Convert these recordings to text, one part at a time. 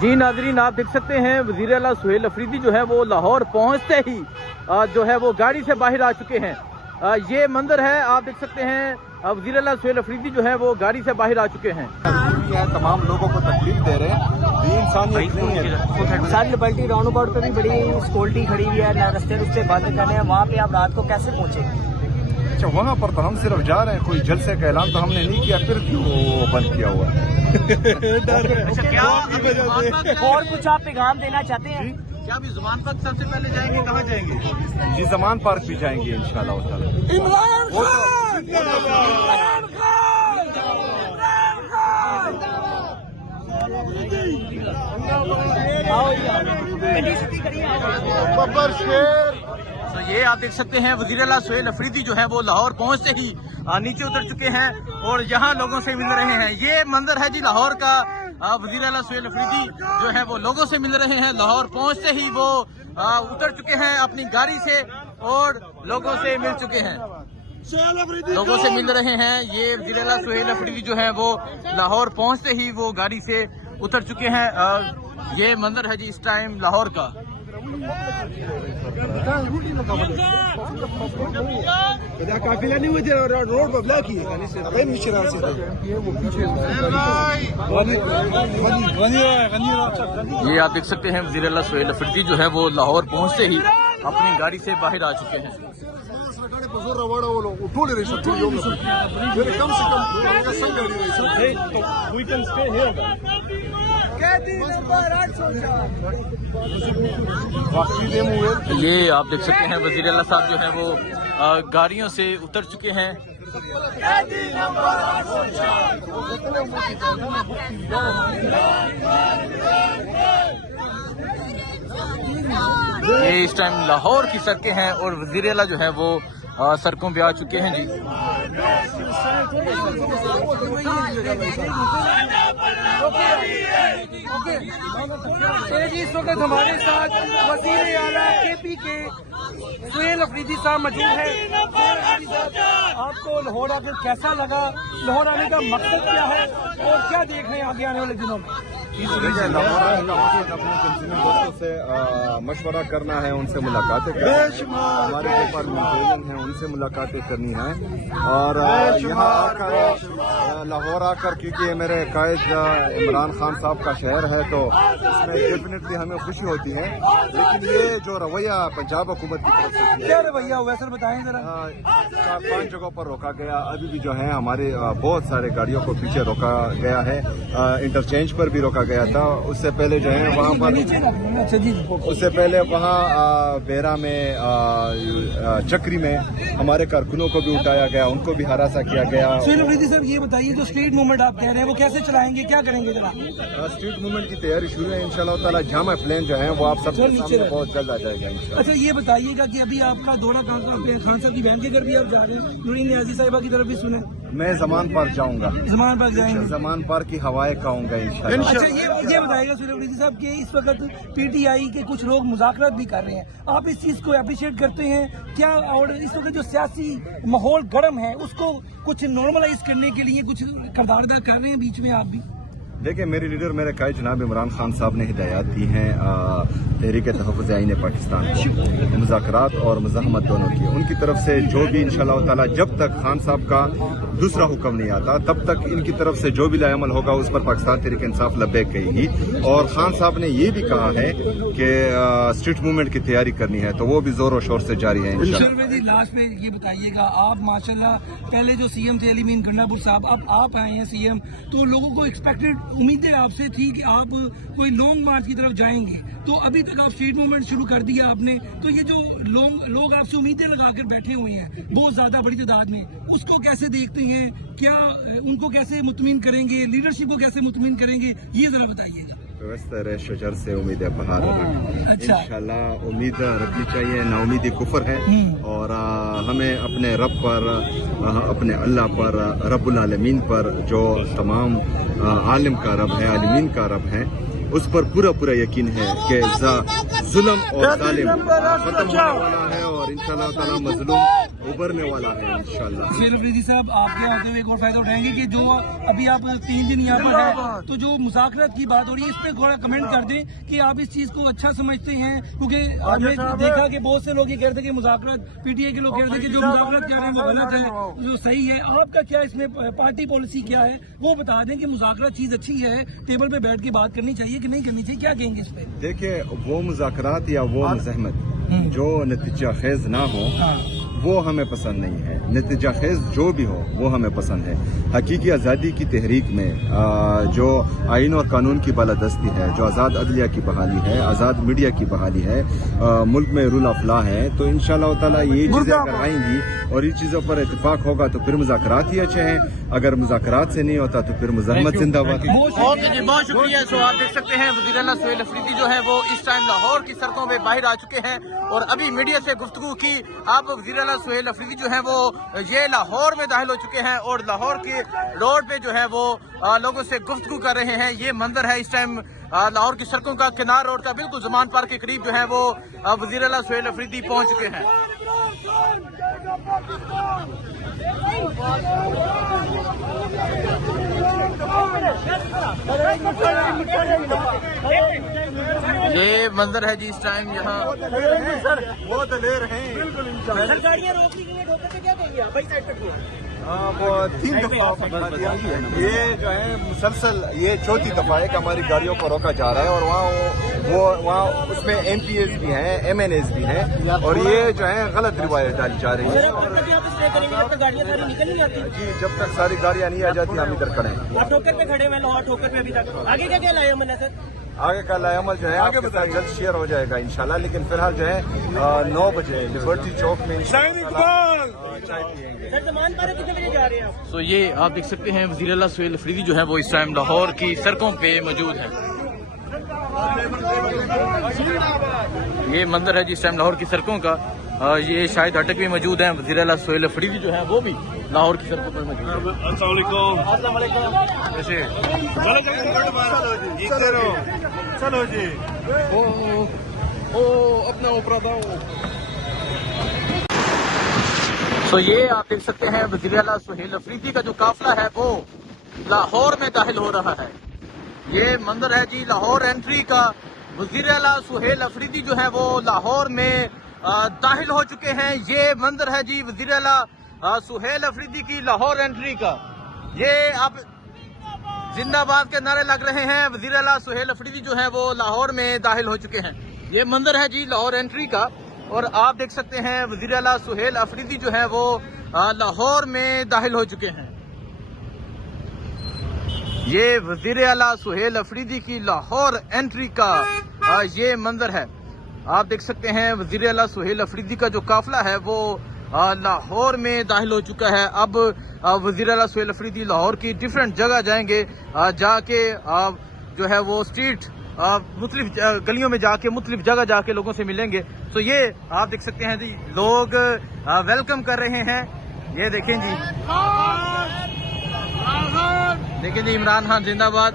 جی ناظرین، آپ دیکھ سکتے ہیں وزیر اعلیٰ سہیل افریدی جو ہے وہ لاہور پہنچتے ہی جو ہے وہ گاڑی سے باہر آ چکے ہیں۔ یہ منظر ہے، آپ دیکھ سکتے ہیں وزیر اعلیٰ سہیل افریدی جو ہے وہ گاڑی سے باہر آ چکے ہیں۔ تمام لوگوں کو تکلیف دے رہے ہیں، انسانیت نہیں ہے۔ سر لبرٹی راؤنڈ اباؤٹ پہ بھی بڑی سیکورٹی کھڑی ہوئی ہے، رستے بند کر رہے ہیں، وہاں پہ آپ رات کو کیسے پہنچے؟ اچھا، وہاں پر تو ہم صرف جا رہے ہیں، کوئی جلسے کا اعلان تو ہم نے نہیں کیا، پھر کیوں وہ بند کیا ہوا ہے؟ اور کچھ آپ پیغام دینا چاہتے ہیں؟ کیا ابھی زمان پارک سب سے پہلے جائیں گے؟ کہاں جائیں گے؟ جی زمان پارک بھی جائیں گے انشاءاللہ تعالی۔ تو یہ آپ دیکھ سکتے ہیں وزیر اعلیٰ سہیل افریدی جو ہے وہ لاہور پہنچتے ہی نیچے اتر چکے ہیں اور یہاں لوگوں سے مل رہے ہیں۔ یہ منظر ہے جی لاہور کا، وزیر اعلیٰ سہیل افریدی جو ہے وہ لوگوں سے مل رہے ہیں۔ لاہور پہنچتے ہی وہ اتر چکے ہیں اپنی گاڑی سے اور لوگوں سے مل چکے ہیں، لوگوں سے مل رہے ہیں۔ یہ وزیر اعلیٰ سہیل افریدی جو ہے وہ لاہور پہنچتے ہی وہ گاڑی سے اتر چکے ہیں۔ یہ منظر ہے جی اس ٹائم لاہور کا۔ یہ آپ دیکھ سکتے ہیں وزیر اعلیٰ سہیل افریدی جو ہے وہ لاہور پہنچتے ہی اپنی گاڑی سے باہر آ چکے ہیں۔ یہ آپ دیکھ سکتے ہیں وزیر اعلیٰ صاحب جو ہے وہ گاڑیوں سے اتر چکے ہیں۔ یہ اس ٹائم لاہور کی سڑکیں ہیں اور وزیر اعلیٰ جو ہے وہ سڑکوں پہ آ چکے ہیں جی۔ اس وقت ہمارے ساتھ وزیر اعلیٰ کے پی کے سہیل افریدی صاحب موجود ہیں۔ آپ کو لاہور آ کر کیسا لگا؟ لاہور آنے کا مقصد کیا ہے اور کیا دیکھ رہے ہیں آگے آنے والے دنوں میں؟ لاہور اپنے کنسیلر دوستوں سے مشورہ کرنا ہے، ان سے ملاقاتیں کرنا ہے، ہمارے ڈپارٹمنٹ ہیں ان سے ملاقاتیں کرنی ہیں، اور یہاں آ کر لاہور آ کر کیونکہ یہ میرے قائد عمران خان صاحب کا شہر ہے تو اس میں ڈیفینیٹلی ہمیں خوشی ہوتی ہے، لیکن یہ جو رویہ پنجاب حکومت کی طرف سے کیا رویہ ہوا سر بتائیں ذرا؟ 4-5 جگہوں پر روکا گیا، ابھی بھی جو ہے ہمارے بہت سارے گاڑیوں کو پیچھے روکا گیا ہے، انٹرچینج پر بھی روکا گیا تھا، اس سے پہلے جو ہے وہاں پر، اس سے پہلے وہاں بیرا میں چکری میں ہمارے کارکنوں کو بھی اٹھایا گیا، ان کو بھی ہراساں کیا گیا۔ سہیل افریدی صاحب یہ بتائیے جو اسٹریٹ موومنٹ آپ کہہ رہے ہیں وہ کیسے چلائیں گے، کیا کریں گے جناب؟ اسٹریٹ موومنٹ کی تیاری شروع ہے انشاءاللہ تعالیٰ، جامع پلان جو ہے وہ آپ سب کے سامنے بہت جلد آ جائے گا انشاءاللہ۔ اچھا یہ بتائیے گا کہ ابھی آپ کا دورہ خان صاحب کی بہن کے گھر بھی آپ جا رہے ہیں، نورین نیازی صاحبہ کی طرف بھی سنیں؟ میں زمان پارک جاؤں گا، زمان پارک جائیں گے، زمان پارک کی ہوائیں کھاؤں گا انشاءاللہ۔ اچھا یہ بتائیے گا سہیل افریدی صاحب کہ اس وقت پی ٹی آئی کے کچھ لوگ مذاکرات بھی کر رہے ہیں، آپ اس چیز کو اپریشیٹ کرتے ہیں کیا؟ اور اس وقت جو سیاسی ماحول گرم ہے اس کو کچھ نارملائز کرنے کے لیے کچھ کردار ادا کر رہے ہیں بیچ میں آپ بھی؟ دیکھیں میرے لیڈر میرے قائد جناب عمران خان صاحب نے ہدایات دی ہیں تحریک تحفظ آئین پاکستان کو، مذاکرات اور مزاحمت دونوں کی، ان کی طرف سے جو بھی انشاءاللہ تعالیٰ جب تک خان صاحب کا دوسرا حکم نہیں آتا تب تک ان کی طرف سے جو بھی لائے عمل ہوگا اس پر پاکستان تحریک انصاف لبیک کہے گی، اور خان صاحب نے یہ بھی کہا ہے کہ اسٹریٹ موومنٹ کی تیاری کرنی ہے تو وہ بھی زور و شور سے جاری ہے انشاءاللہ۔ لاسٹ میں یہ بتائیے گا، آپ ماشاءاللہ پہلے جو سی ایم تھے علی مین گنڈا پور صاحب، اب آپ آئے ہیں سی ایم، تو لوگوں کو ایکسپیکٹڈ امیدیں آپ سے تھی کہ آپ کوئی لانگ مارچ کی طرف جائیں گے، تو ابھی تک آپ اسٹریٹ موومنٹ شروع کر دیا آپ نے، تو یہ جو لوگ آپ سے امیدیں لگا کر بیٹھے ہوئے ہیں بہت زیادہ بڑی تعداد میں، اس کو کیسے دیکھتے ہیں؟ کیا ان کو کیسے مطمئن کریں گے؟ لیڈرشپ کو کیسے مطمئن کریں گے؟ یہ ذرا بتائیے گا۔ ویسے شجر سے امید بہار انشاءاللہ امید رکھنی چاہیے، نا امیدی کفر ہے، اور ہمیں اپنے رب پر، اپنے اللہ پر، رب العالمین پر جو تمام عالم کا رب ہے، عالمین کا رب ہے، उस पर पूरा पूरा यकीन है कि जुल्म और जालिम खत्म होने वाला है और इंशाल्लाह ताला मजलूम उभरने वाला है इंशाल्लाह। शेर अफरीदी साहब, आपके आते हुए एक और फायदा उठाएंगे कि जो अभी आप 3 दिन यहाँ पर हैं, तो जो मुज़ाकरात की बात हो रही है, इस पे थोड़ा कमेंट कर दें कि आप इस चीज को अच्छा समझते हैं, क्योंकि हमने देखा कि बहुत से लोग ये कहते हैं कि मुज़ाकरात, पीटीआई के लोग कहते हैं कि जो मुज़ाकरात कर रहे हैं वो गलत है, जो सही है। आपका क्या इसमें पार्टी पॉलिसी क्या है, वो बता दें कि मुज़ाकरात चीज अच्छी है, टेबल पे बैठ के बात करनी चाहिए कि नहीं करनी चाहिए, क्या कहेंगे इस पे? देखिए, वो मुज़ाकरात या वो मज़ाहमत जो नतीजा खेज ना हो वो हमें पसंद नहीं है। नतीजा खेज जो भी हो वो हमें पसंद है। हकीकी आज़ादी की तहरीक में जो आइन और कानून की बालादस्ती है, जो आज़ाद अदलिया की बहाली है, आज़ाद मीडिया की बहाली है, मुल्क में रूल ऑफ लॉ है, तो इंशाल्लाह ताला ये चीज़ें अगर आएंगी और इन चीज़ों पर इत्तेफाक होगा तो फिर मुज़ाकरात ही अच्छे हैं। अगर मुज़ाकरात से नहीं होता तो फिर मुज़ाहमत जिंदाबाद। बहुत शुक्रिया। सो आप देख सकते हैं वज़ीर आला सुहेल अफरीदी जो है वो इस टाइम लाहौर की सड़कों में बाहर आ चुके हैं और अभी मीडिया से गुफ्तगू की। अब वज़ीर आला सुहेल अफरीदी जो है वो ये लाहौर में दाखिल हो चुके हैं और लाहौर के रोड पे जो है वो लोगों से गुफ्तगू कर रहे हैं। ये मंजर है इस टाइम लाहौर की सड़कों का, किनार रोड का बिल्कुल ज़मान पार्क के करीब जो है वो वज़ीर आला सुहेल अफरीदी पहुंच चुके हैं। ये मंजर है जी इस टाइम यहाँ वो दलेर हैं। गाड़ियाँ रोकने के लिए ठोकर पे क्या कहेंगे आप? भाई साइड पे वो 3 दफा ये जो है मुसलसल ये 4थी दफा है कि हमारी गाड़ियों को रोका जा रहा है और वहाँ उसमें MPs भी हैं, MNAs भी हैं और ये जो है गलत रिवायत डाली जा रही है। गाड़ियाँ सारी निकल नहीं आती जी, जब तक सारी गाड़ियाँ नहीं आ जाती हम इधर खड़े हैं। आप ठोकर पे खड़े हैं, लाहौर ठोकर पे अभी तक। आगे क्या क्या लाया मैंने सर? आगे का लायामल जो है आपके साथ जल्द शेयर हो जाएगा इंशाल्लाह, लेकिन फिलहाल जो है 9 बजे लिबर्टी चौक में चाय पियेंगे। सर सामान पर कितने बजे जा रहे हैं आप? तो ये आप देख सकते हैं वज़ीर आला सुहेल अफरीदी जो है वो इस टाइम लाहौर की सड़कों पे मौजूद है। ये मंदिर है जिस टाइम लाहौर की सड़कों का। ये शायद हटक भी मौजूद है। वज़ीर आला सुहेल अफरीदी जो है वो भी लाहौर की सड़कों पर मौजूद है। अस्सलाम वालेकुम। ऐसे चलो जी अपना ऊपर तो ये आप देख सकते हैं वज़ीर आला सुहेल अफरीदी का जो काफिला है वो लाहौर में दाखिल हो रहा है। ये मंदिर है जी लाहौर एंट्री का। वज़ीर आला सुहेल अफरीदी जो है वो लाहौर में दाखिल हो चुके हैं। ये मंदिर है जी वज़ीर आला सुहेल अफरीदी की लाहौर एंट्री का। ये आप जिंदाबाद के नारे लग रहे हैं। वज़ीर आला सुहेल अफरीदी जो है वो लाहौर में दाखिल हो चुके हैं। ये मंदिर है जी लाहौर एंट्री का और आप देख सकते हैं वज़ीर आला सुहेल अफरीदी जो है वो लाहौर में दाखिल हो चुके हैं। ये वज़ीर आला सुहेल अफरीदी की लाहौर एंट्री का ये मंजर है। आप देख सकते हैं वज़ीर आला सुहेल अफरीदी का जो काफिला है वो लाहौर में दाखिल हो चुका है। अब वज़ीर आला सुहेल अफरीदी लाहौर की डिफरेंट जगह जाएंगे, जाके जो है वो स्ट्रीट मुख्तलिफ गलियों में जाके मुख्तलिफ जगह जाके लोगों से मिलेंगे। तो ये आप देख सकते हैं जी लोग वेलकम कर रहे हैं। ये देखें जी, देखें जी इमरान खान जिंदाबाद।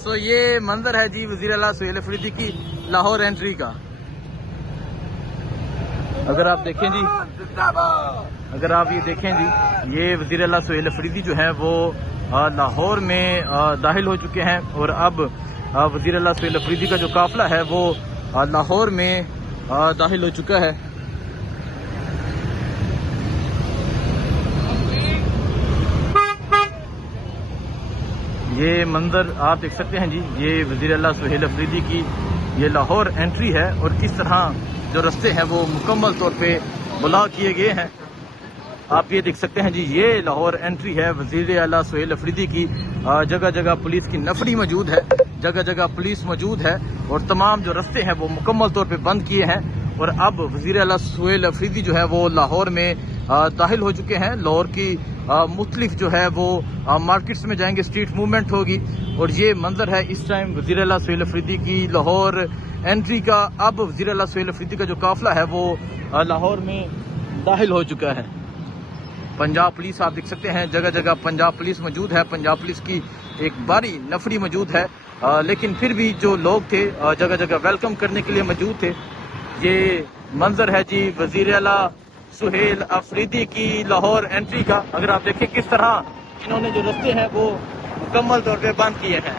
सो ये मंजर है जी वज़ीर आला सुहेल अफरीदी की लाहौर एंट्री का। अगर आप देखें जी, अगर आप ये देखें जी, ये वज़ीर आला सुहेल अफरीदी जो है वो लाहौर में दाखिल हो चुके हैं और अब वज़ीर आला सुहेल अफरीदी का जो काफिला है वो लाहौर में दाखिल हो चुका है। ये मंजर आप देख सकते हैं जी, ये वज़ीर आला सुहेल अफरीदी की ये लाहौर एंट्री है और किस तरह जो रास्ते हैं वो मुकम्मल तौर पे ब्लॉक किए गए हैं। आप ये देख सकते हैं जी, ये लाहौर एंट्री है वज़ीर आला सुहेल अफरीदी की। जगह जगह पुलिस की नफरी मौजूद है, जगह जगह पुलिस मौजूद है और तमाम जो रास्ते हैं वो मुकम्मल तौर पे बंद किए हैं। और अब वज़ीर आला सुहेल अफरीदी जो है वो लाहौर में दाखिल हो चुके हैं। लाहौर की मुख्तलिफ जो है वो मार्केट्स में जाएंगे, स्ट्रीट मूवमेंट होगी और ये मंजर है इस टाइम वज़ीर आला सुहेल अफरीदी की लाहौर एंट्री का। अब वज़ीर आला सुहेल अफरीदी का जो काफिला है वो लाहौर में दाखिल हो चुका है। पंजाब पुलिस आप देख सकते हैं, जगह जगह पंजाब पुलिस मौजूद है। पंजाब पुलिस की एक भारी नफरी मौजूद है لیکن پھر بھی جو لوگ تھے جگہ جگہ ویلکم کرنے کے لیے موجود تھے. یہ منظر ہے جی وزیر اعلیٰ سہیل افریدی کی لاہور انٹری کا. اگر آپ دیکھیں کس طرح انہوں نے جو رستے ہیں وہ مکمل طور پہ بند کیے ہیں.